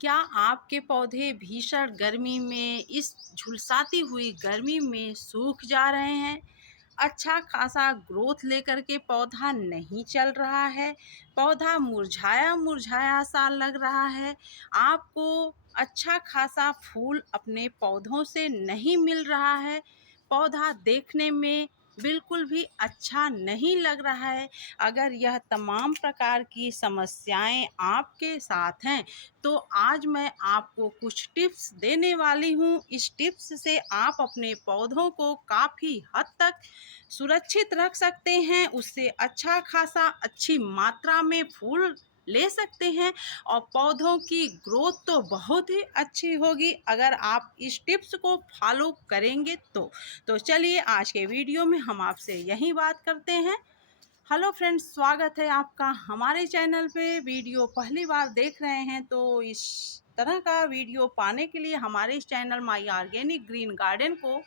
क्या आपके पौधे भीषण गर्मी में, इस झुलसाती हुई गर्मी में सूख जा रहे हैं? अच्छा खासा ग्रोथ लेकर के पौधा नहीं चल रहा है, पौधा मुरझाया मुरझाया सा लग रहा है, आपको अच्छा खासा फूल अपने पौधों से नहीं मिल रहा है, पौधा देखने में बिल्कुल भी अच्छा नहीं लग रहा है। अगर यह तमाम प्रकार की समस्याएं आपके साथ हैं तो आज मैं आपको कुछ टिप्स देने वाली हूँ। इस टिप्स से आप अपने पौधों को काफ़ी हद तक सुरक्षित रख सकते हैं, उससे अच्छा खासा अच्छी मात्रा में फूल ले सकते हैं और पौधों की ग्रोथ तो बहुत ही अच्छी होगी अगर आप इस टिप्स को फॉलो करेंगे तो चलिए आज के वीडियो में हम आपसे यही बात करते हैं। हेलो फ्रेंड्स, स्वागत है आपका हमारे चैनल पे। वीडियो पहली बार देख रहे हैं तो इस तरह का वीडियो पाने के लिए हमारे इस channel my organic green garden को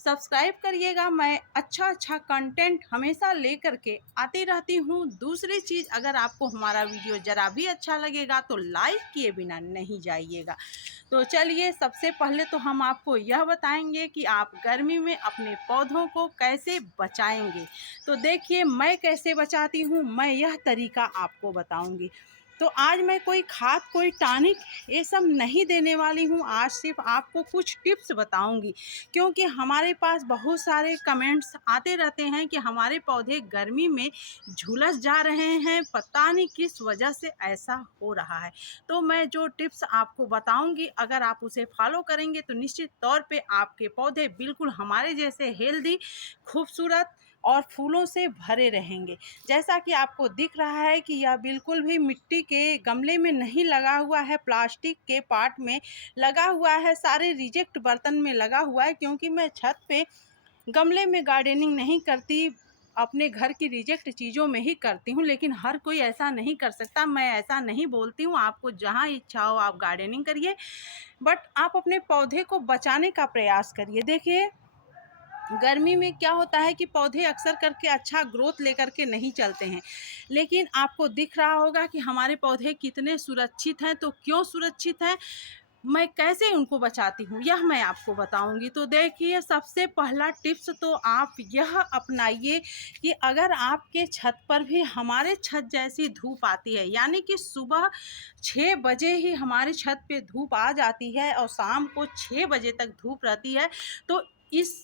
सब्सक्राइब करिएगा। मैं अच्छा कंटेंट हमेशा लेकर के आती रहती हूँ। दूसरी चीज़, अगर आपको हमारा वीडियो ज़रा भी अच्छा लगेगा तो लाइक किए बिना नहीं जाइएगा। तो चलिए, सबसे पहले तो हम आपको यह बताएंगे कि आप गर्मी में अपने पौधों को कैसे बचाएंगे। तो देखिए, मैं कैसे बचाती हूँ, मैं यह तरीका आपको बताऊंगी। तो आज मैं कोई खाद, कोई टॉनिक ये सब नहीं देने वाली हूँ। आज सिर्फ आपको कुछ टिप्स बताऊंगी, क्योंकि हमारे पास बहुत सारे कमेंट्स आते रहते हैं कि हमारे पौधे गर्मी में झुलस जा रहे हैं, पता नहीं किस वजह से ऐसा हो रहा है। तो मैं जो टिप्स आपको बताऊंगी, अगर आप उसे फॉलो करेंगे तो निश्चित तौर पे आपके पौधे बिल्कुल हमारे जैसे हेल्दी, खूबसूरत और फूलों से भरे रहेंगे। जैसा कि आपको दिख रहा है कि यह बिल्कुल भी मिट्टी के गमले में नहीं लगा हुआ है, प्लास्टिक के पार्ट में लगा हुआ है, सारे रिजेक्ट बर्तन में लगा हुआ है। क्योंकि मैं छत पे गमले में गार्डनिंग नहीं करती, अपने घर की रिजेक्ट चीज़ों में ही करती हूँ। लेकिन हर कोई ऐसा नहीं कर सकता, मैं ऐसा नहीं बोलती हूँ। आपको जहाँ इच्छा हो आप गार्डनिंग करिए, बट आप अपने पौधे को बचाने का प्रयास करिए। देखिए, गर्मी में क्या होता है कि पौधे अक्सर करके अच्छा ग्रोथ लेकर के नहीं चलते हैं, लेकिन आपको दिख रहा होगा कि हमारे पौधे कितने सुरक्षित हैं। तो क्यों सुरक्षित हैं, मैं कैसे उनको बचाती हूँ, यह मैं आपको बताऊंगी। तो देखिए, सबसे पहला टिप्स तो आप यह अपनाइए कि अगर आपके छत पर भी हमारे छत जैसी धूप आती है, यानी कि सुबह 6 बजे ही हमारी छत पे धूप आ जाती है और शाम को 6 बजे तक धूप रहती है, तो इस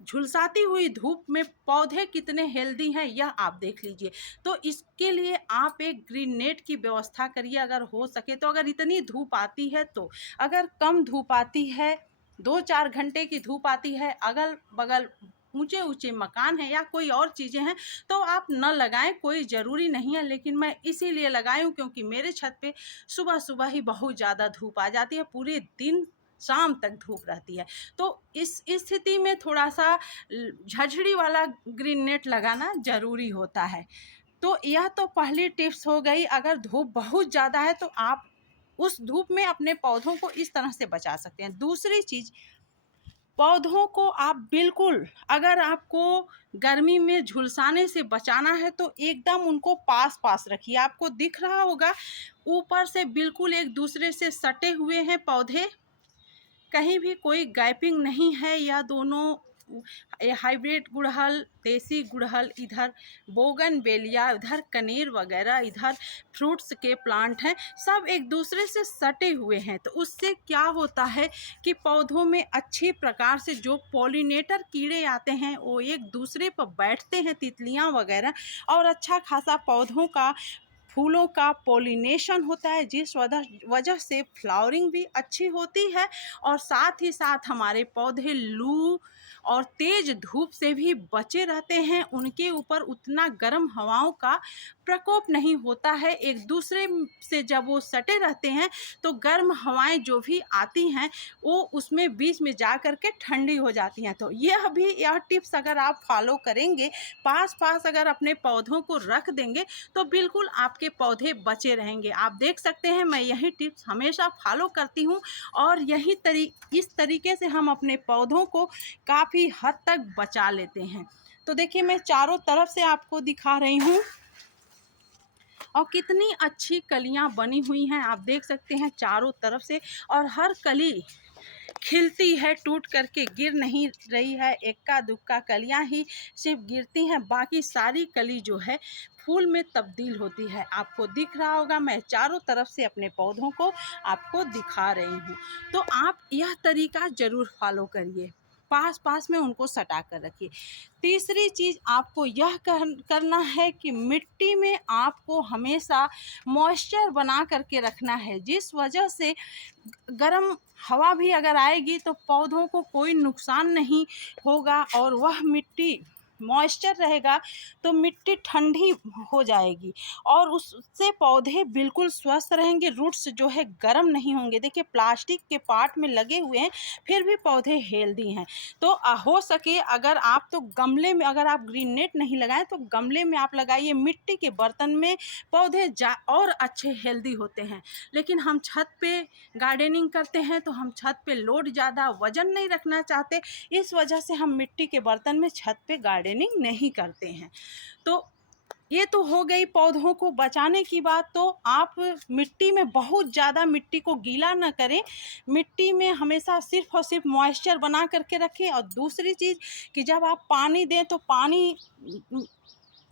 झुलसाती हुई धूप में पौधे कितने हेल्दी हैं यह आप देख लीजिए। तो इसके लिए आप एक ग्रीन नेट की व्यवस्था करिए अगर हो सके तो। अगर इतनी धूप आती है तो, अगर कम धूप आती है, 2-4 घंटे की धूप आती है, अगल बगल ऊंचे ऊंचे मकान हैं या कोई और चीज़ें हैं, तो आप न लगाएं, कोई ज़रूरी नहीं है। लेकिन मैं इसीलिए लगाई हूँ क्योंकि मेरे छत पे सुबह सुबह ही बहुत ज़्यादा धूप आ जाती है, पूरे दिन शाम तक धूप रहती है। तो इस स्थिति में थोड़ा सा झझड़ी वाला ग्रीन नेट लगाना ज़रूरी होता है। तो यह तो पहली टिप्स हो गई। अगर धूप बहुत ज़्यादा है तो आप उस धूप में अपने पौधों को इस तरह से बचा सकते हैं। दूसरी चीज़, पौधों को आप बिल्कुल, अगर आपको गर्मी में झुलसाने से बचाना है तो एकदम उनको पास पास रखिए। आपको दिख रहा होगा ऊपर से बिल्कुल एक दूसरे से सटे हुए हैं पौधे, कहीं भी कोई गैपिंग नहीं है। या दोनों हाइब्रिड गुड़हल, देसी गुड़हल इधर, बोगनवेलिया इधर, कनेर वगैरह इधर, फ्रूट्स के प्लांट हैं, सब एक दूसरे से सटे हुए हैं। तो उससे क्या होता है कि पौधों में अच्छी प्रकार से जो पॉलिनेटर कीड़े आते हैं वो एक दूसरे पर बैठते हैं, तितलियां वगैरह, और अच्छा खासा पौधों का, फूलों का पॉलिनेशन होता है, जिस वजह से फ्लावरिंग भी अच्छी होती है। और साथ ही साथ हमारे पौधे लू और तेज धूप से भी बचे रहते हैं, उनके ऊपर उतना गर्म हवाओं का प्रकोप नहीं होता है। एक दूसरे से जब वो सटे रहते हैं तो गर्म हवाएं जो भी आती हैं वो उसमें बीच में जा कर के ठंडी हो जाती हैं। तो यह टिप्स अगर आप फॉलो करेंगे, पास पास अगर अपने पौधों को रख देंगे, तो बिल्कुल आपके पौधे बचे रहेंगे। आप देख सकते हैं मैं यही टिप्स हमेशा फॉलो करती हूँ और इस तरीके से हम अपने पौधों को काफ़ी हद तक बचा लेते हैं। तो देखिए, मैं चारों तरफ से आपको दिखा रही हूँ। और कितनी अच्छी कलियां बनी हुई हैं, आप देख सकते हैं चारों तरफ से। और हर कली खिलती है, टूट करके गिर नहीं रही है। इक्का दुक्का कलियां ही सिर्फ गिरती हैं, बाकी सारी कली जो है फूल में तब्दील होती है। आपको दिख रहा होगा, मैं चारों तरफ से अपने पौधों को आपको दिखा रही हूँ। तो आप यह तरीका ज़रूर फॉलो करिए, पास पास में उनको सटा कर रखिए। तीसरी चीज़ आपको यह करना है कि मिट्टी में आपको हमेशा मॉइस्चर बना करके रखना है, जिस वजह से गर्म हवा भी अगर आएगी तो पौधों को कोई नुकसान नहीं होगा, और वह मिट्टी मॉइस्चर रहेगा तो मिट्टी ठंडी हो जाएगी और उससे पौधे बिल्कुल स्वस्थ रहेंगे। रूट्स जो है गर्म नहीं होंगे। देखिए प्लास्टिक के पार्ट में लगे हुए हैं फिर भी पौधे हेल्दी हैं। तो हो सके अगर आप तो गमले में, अगर आप ग्रीन नेट नहीं लगाएं तो गमले में आप लगाइए, मिट्टी के बर्तन में पौधे और अच्छे हेल्दी होते हैं। लेकिन हम छत पे गार्डनिंग करते हैं तो हम छत पे लोड ज़्यादा वजन नहीं रखना चाहते, इस वजह से हम मिट्टी के बर्तन में छत पे गार्डनिंग नहीं करते हैं। तो ये तो हो गई पौधों को बचाने की बात। तो आप मिट्टी में बहुत ज़्यादा मिट्टी को गीला ना करें, मिट्टी में हमेशा सिर्फ और सिर्फ मॉइस्चर बना करके रखें। और दूसरी चीज़ कि जब आप पानी दें तो पानी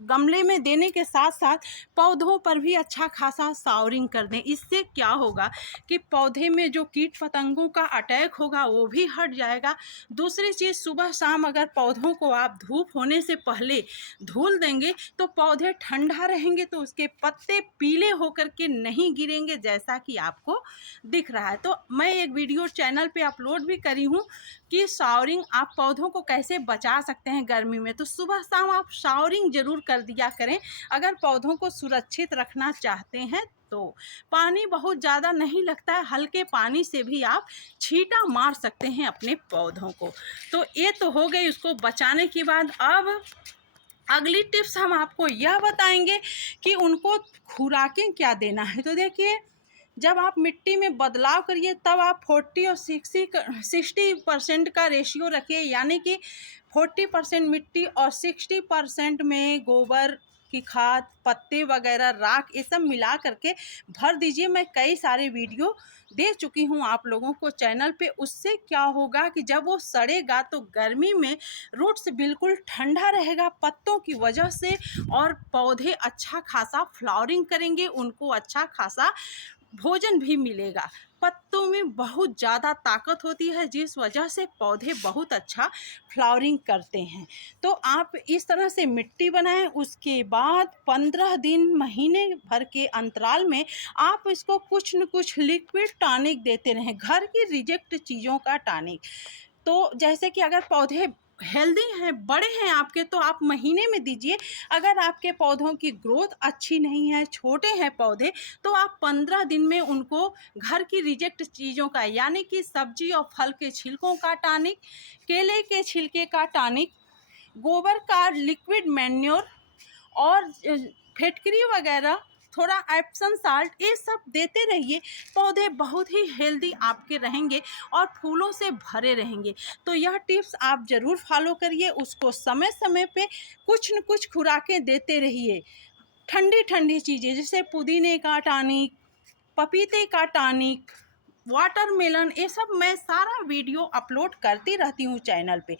गमले में देने के साथ साथ पौधों पर भी अच्छा खासा शावरिंग कर दें। इससे क्या होगा कि पौधे में जो कीट पतंगों का अटैक होगा वो भी हट जाएगा। दूसरी चीज़, सुबह शाम अगर पौधों को आप धूप होने से पहले धुल देंगे तो पौधे ठंडा रहेंगे, तो उसके पत्ते पीले होकर के नहीं गिरेंगे जैसा कि आपको दिख रहा है। तो मैं एक वीडियो चैनल पे अपलोड भी करी हूँ कि शावरिंग आप पौधों को कैसे बचा सकते हैं गर्मी में। तो सुबह शाम आप शावरिंग ज़रूर कर दिया करें अगर पौधों को सुरक्षित रखना चाहते हैं। तो पानी बहुत ज़्यादा नहीं लगता है, हल्के पानी से भी आप छींटा मार सकते हैं अपने पौधों को। तो ये तो हो गई उसको बचाने की बात। अब अगली टिप्स हम आपको यह बताएंगे कि उनको खुराकें क्या देना है। तो देखिए, जब आप मिट्टी में बदलाव करिए तब आप 40 और 60% का रेशियो रखिए, यानी कि 40% मिट्टी और 60% में गोबर की खाद, पत्ते वगैरह, राख, ये सब मिला करके भर दीजिए। मैं कई सारे वीडियो दे चुकी हूँ आप लोगों को चैनल पे। उससे क्या होगा कि जब वो सड़ेगा तो गर्मी में रूट्स बिल्कुल ठंडा रहेगा पत्तों की वजह से, और पौधे अच्छा खासा फ्लावरिंग करेंगे, उनको अच्छा खासा भोजन भी मिलेगा। पत्तों में बहुत ज़्यादा ताकत होती है जिस वजह से पौधे बहुत अच्छा फ्लावरिंग करते हैं। तो आप इस तरह से मिट्टी बनाएं। उसके बाद 15 दिन, महीने भर के अंतराल में आप इसको कुछ न कुछ लिक्विड टॉनिक देते रहें, घर की रिजेक्ट चीज़ों का टॉनिक। तो जैसे कि अगर पौधे हेल्दी हैं, बड़े हैं आपके, तो आप महीने में दीजिए। अगर आपके पौधों की ग्रोथ अच्छी नहीं है, छोटे हैं पौधे, तो आप 15 दिन में उनको घर की रिजेक्ट चीज़ों का, यानी कि सब्जी और फल के छिलकों का टॉनिक, केले के छिलके का टॉनिक, गोबर का लिक्विड मैन्योर और फिटकरी वगैरह, थोड़ा एप्सम साल्ट, ये सब देते रहिए। पौधे बहुत ही हेल्दी आपके रहेंगे और फूलों से भरे रहेंगे। तो यह टिप्स आप ज़रूर फॉलो करिए। उसको समय समय पे कुछ न कुछ खुराकें देते रहिए, ठंडी ठंडी चीज़ें, जैसे पुदीने का टॉनिक, पपीते का टॉनिक, वाटरमेलन, ये सब मैं सारा वीडियो अपलोड करती रहती हूँ चैनल पे।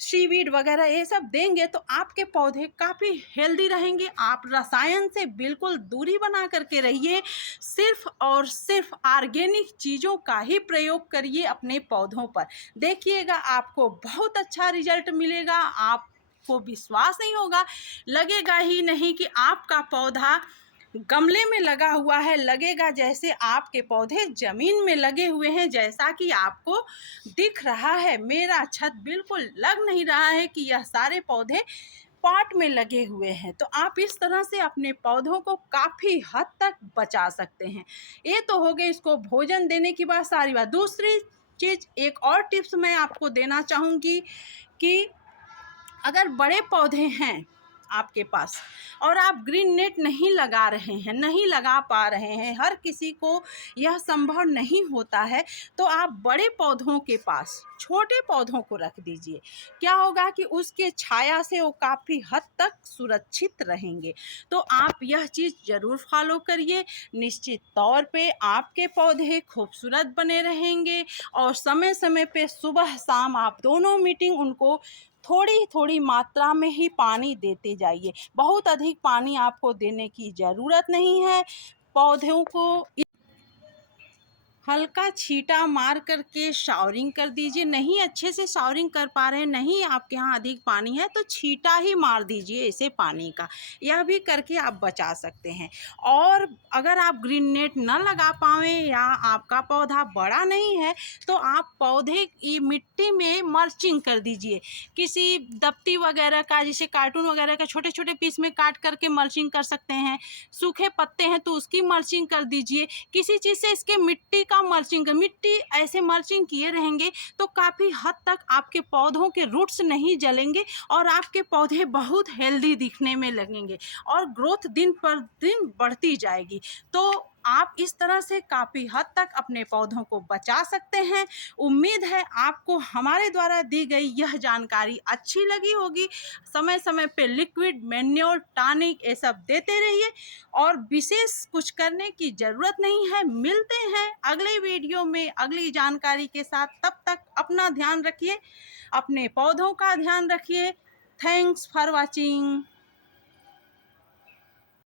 सीवीड वगैरह ये सब देंगे तो आपके पौधे काफ़ी हेल्दी रहेंगे। आप रसायन से बिल्कुल दूरी बना करके रहिए, सिर्फ और सिर्फ ऑर्गेनिक चीज़ों का ही प्रयोग करिए अपने पौधों पर। देखिएगा आपको बहुत अच्छा रिजल्ट मिलेगा। आपको विश्वास नहीं होगा, लगेगा ही नहीं कि आपका पौधा गमले में लगा हुआ है, लगेगा जैसे आपके पौधे ज़मीन में लगे हुए हैं, जैसा कि आपको दिख रहा है। मेरा छत बिल्कुल लग नहीं रहा है कि यह सारे पौधे पॉट में लगे हुए हैं। तो आप इस तरह से अपने पौधों को काफ़ी हद तक बचा सकते हैं। ये तो हो गई इसको भोजन देने की बात, सारी बात। दूसरी चीज़, एक और टिप्स मैं आपको देना चाहूँगी कि अगर बड़े पौधे हैं आपके पास और आप ग्रीन नेट नहीं लगा रहे हैं, नहीं लगा पा रहे हैं, हर किसी को यह संभव नहीं होता है, तो आप बड़े पौधों के पास छोटे पौधों को रख दीजिए। क्या होगा कि उसके छाया से वो काफ़ी हद तक सुरक्षित रहेंगे। तो आप यह चीज़ ज़रूर फॉलो करिए, निश्चित तौर पे आपके पौधे खूबसूरत बने रहेंगे और समय समय पे सुबह शाम आप दोनों मीटिंग उनको थोड़ी थोड़ी मात्रा में ही पानी देते जाइए। बहुत अधिक पानी आपको देने की ज़रूरत नहीं है। पौधों को हल्का छींटा मार करके शावरिंग कर दीजिए। नहीं अच्छे से शावरिंग कर पा रहे हैं, नहीं आपके यहाँ अधिक पानी है, तो छींटा ही मार दीजिए इसे पानी का। यह भी करके आप बचा सकते हैं। और अगर आप ग्रीन नेट न लगा पाएँ या आपका पौधा बड़ा नहीं है, तो आप पौधे की मिट्टी में मल्चिंग कर दीजिए। किसी दफ्ती वगैरह का, जैसे कार्टून वगैरह का छोटे छोटे पीस में काट करके मल्चिंग कर सकते हैं। सूखे पत्ते हैं तो उसकी मल्चिंग कर दीजिए। किसी चीज़ से इसके मिट्टी का मल्चिंग, मिट्टी ऐसे मल्चिंग किए रहेंगे तो काफ़ी हद तक आपके पौधों के रूट्स नहीं जलेंगे और आपके पौधे बहुत हेल्दी दिखने में लगेंगे और ग्रोथ दिन पर दिन बढ़ती जाएगी। तो आप इस तरह से काफ़ी हद तक अपने पौधों को बचा सकते हैं। उम्मीद है आपको हमारे द्वारा दी गई यह जानकारी अच्छी लगी होगी। समय समय पे लिक्विड, मैन्योर, टॉनिक ये सब देते रहिए और विशेष कुछ करने की ज़रूरत नहीं है। मिलते हैं अगले वीडियो में अगली जानकारी के साथ। तब तक अपना ध्यान रखिए, अपने पौधों का ध्यान रखिए। Thanks for watching.